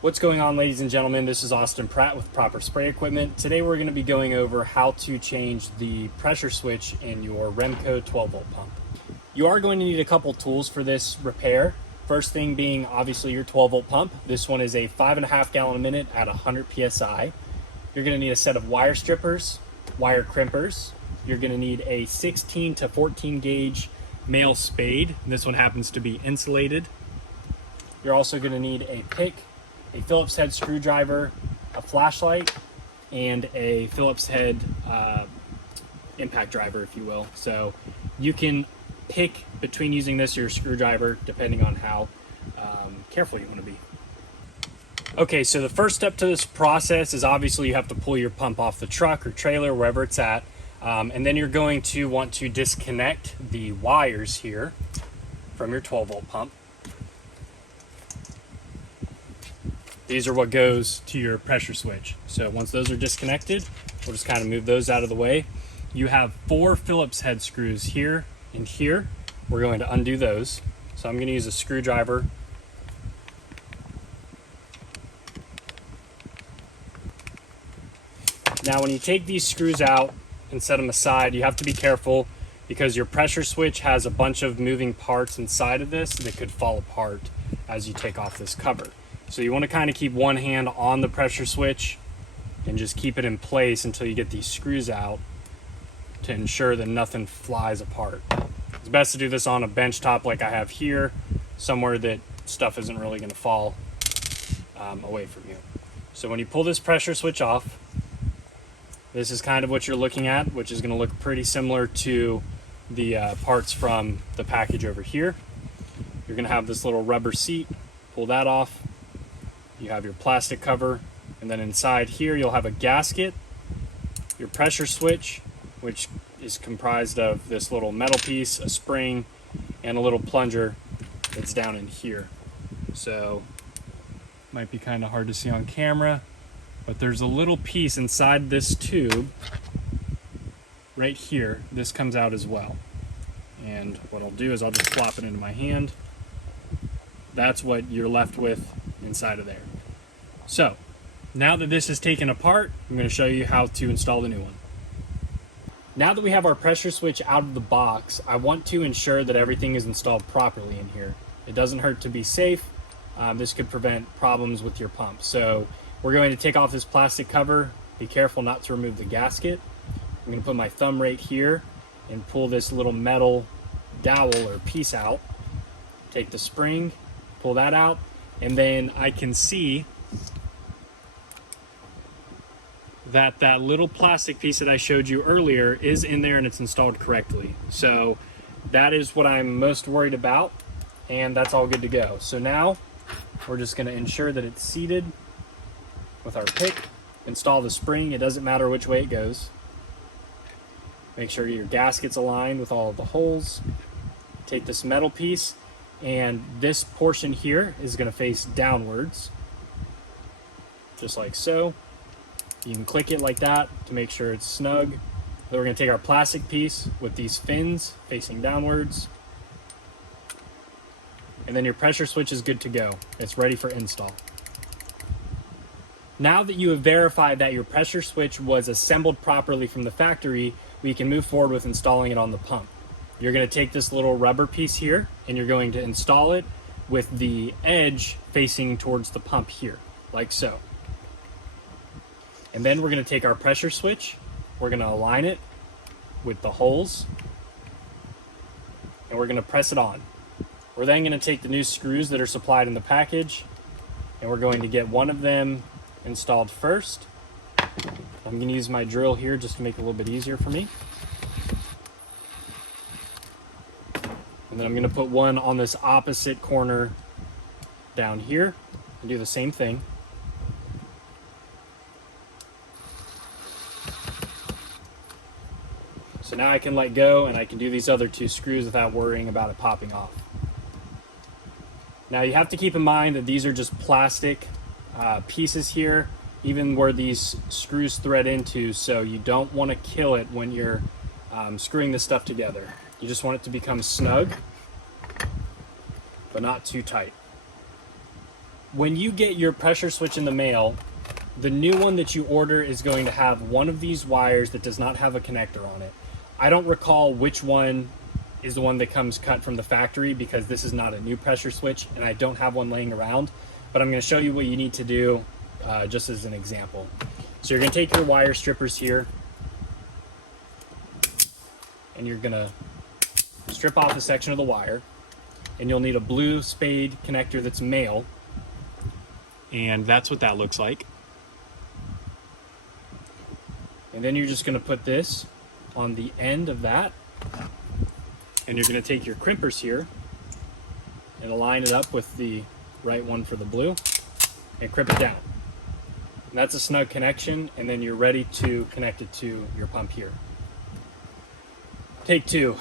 What's going on, ladies and gentlemen? This is Austin Pratt with Proper Spray Equipment. Today we're going to be going over how to change the pressure switch in your Remco 12-volt pump. You are going to need a couple tools for this repair. First thing being obviously your 12-volt pump. This one is a 5.5 gallon a minute at 100 psi. You're going to need a set of wire strippers, wire crimpers. You're going to need a 16 to 14 gauge male spade. This one happens to be insulated. You're also going to need a pick, a Phillips head screwdriver, a flashlight, and a Phillips head impact driver, if you will. So you can pick between using this or your screwdriver, depending on how careful you want to be. Okay, so the first step to this process is obviously you have to pull your pump off the truck or trailer, wherever it's at. And then you're going to want to disconnect the wires here from your 12-volt pump. These are what goes to your pressure switch. So once those are disconnected, we'll just kind of move those out of the way. You have 4 Phillips head screws here and here. We're going to undo those. So I'm going to use a screwdriver. Now when you take these screws out and set them aside, you have to be careful because your pressure switch has a bunch of moving parts inside of this that could fall apart as you take off this cover. So you want to kind of keep one hand on the pressure switch and just keep it in place until you get these screws out to ensure that nothing flies apart. It's best to do this on a bench top like I have here, somewhere that stuff isn't really going to fall away from you. So when you pull this pressure switch off, this is kind of what you're looking at, which is going to look pretty similar to the parts from the package over here. You're going to have this little rubber seat. Pull that off. You have your plastic cover, and then inside here you'll have a gasket, your pressure switch, which is comprised of this little metal piece, a spring, and a little plunger that's down in here. So might be kind of hard to see on camera, but there's a little piece inside this tube right here. This comes out as well. And what I'll do is I'll just flop it into my hand. That's what you're left with inside of there. So now that this is taken apart, I'm going to show you how to install the new one. Now that we have our pressure switch out of the box, I want to ensure that everything is installed properly in here. It doesn't hurt to be safe. This could prevent problems with your pump. So we're going to take off this plastic cover. Be careful not to remove the gasket. I'm going to put my thumb right here and pull this little metal dowel or piece out. Take the spring, pull that out, and then I can see that that little plastic piece that I showed you earlier is in there and it's installed correctly. So that is what I'm most worried about, and that's all good to go. So now we're just going to ensure that it's seated with our pick. Install the spring. It doesn't matter which way it goes. Make sure your gasket's aligned with all of the holes. Take this metal piece, and this portion here is going to face downwards, just like so. You can click it like that to make sure it's snug. Then we're going to take our plastic piece with these fins facing downwards, and then your pressure switch is good to go. It's ready for install. Now that you have verified that your pressure switch was assembled properly from the factory, we can move forward with installing it on the pump. You're going to take this little rubber piece here and you're going to install it with the edge facing towards the pump here, like so. And then we're going to take our pressure switch, we're going to align it with the holes, and we're going to press it on. We're then going to take the new screws that are supplied in the package, and we're going to get one of them installed first. I'm going to use my drill here just to make it a little bit easier for me. And then I'm going to put one on this opposite corner down here and do the same thing. So now I can let go and I can do these other 2 screws without worrying about it popping off. Now you have to keep in mind that these are just plastic pieces here, even where these screws thread into, so you don't want to kill it when you're screwing this stuff together. You just want it to become snug, but not too tight. When you get your pressure switch in the mail, the new one that you order is going to have one of these wires that does not have a connector on it. I don't recall which one is the one that comes cut from the factory because this is not a new pressure switch and I don't have one laying around, but I'm going to show you what you need to do just as an example. So you're going to take your wire strippers here and you're going to strip off a section of the wire, and you'll need a blue spade connector that's male, and that's what that looks like. And then you're just going to put this on the end of that, and you're going to take your crimpers here and align it up with the right one for the blue and crimp it down. And that's a snug connection, and then you're ready to connect it to your pump here. Take two.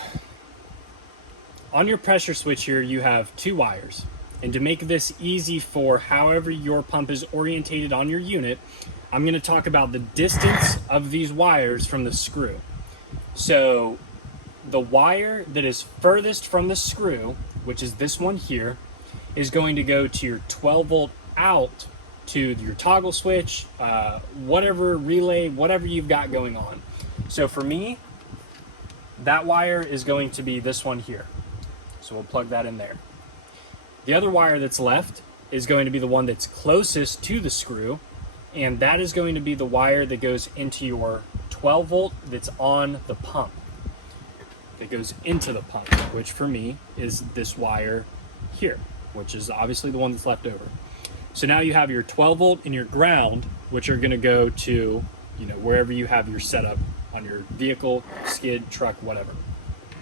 On your pressure switch here, you have two wires. And to make this easy for however your pump is orientated on your unit, I'm going to talk about the distance of these wires from the screw. So the wire that is furthest from the screw, which is this one here, is going to go to your 12 volt out to your toggle switch, whatever relay, whatever you've got going on. So for me, that wire is going to be this one here. So we'll plug that in there. The other wire that's left is going to be the one that's closest to the screw, and that is going to be the wire that goes into your 12 volt that's on the pump. That goes into the pump, which for me is this wire here, which is obviously the one that's left over. So now you have your 12 volt and your ground, which are going to go to, wherever you have your setup on your vehicle, skid, truck, whatever.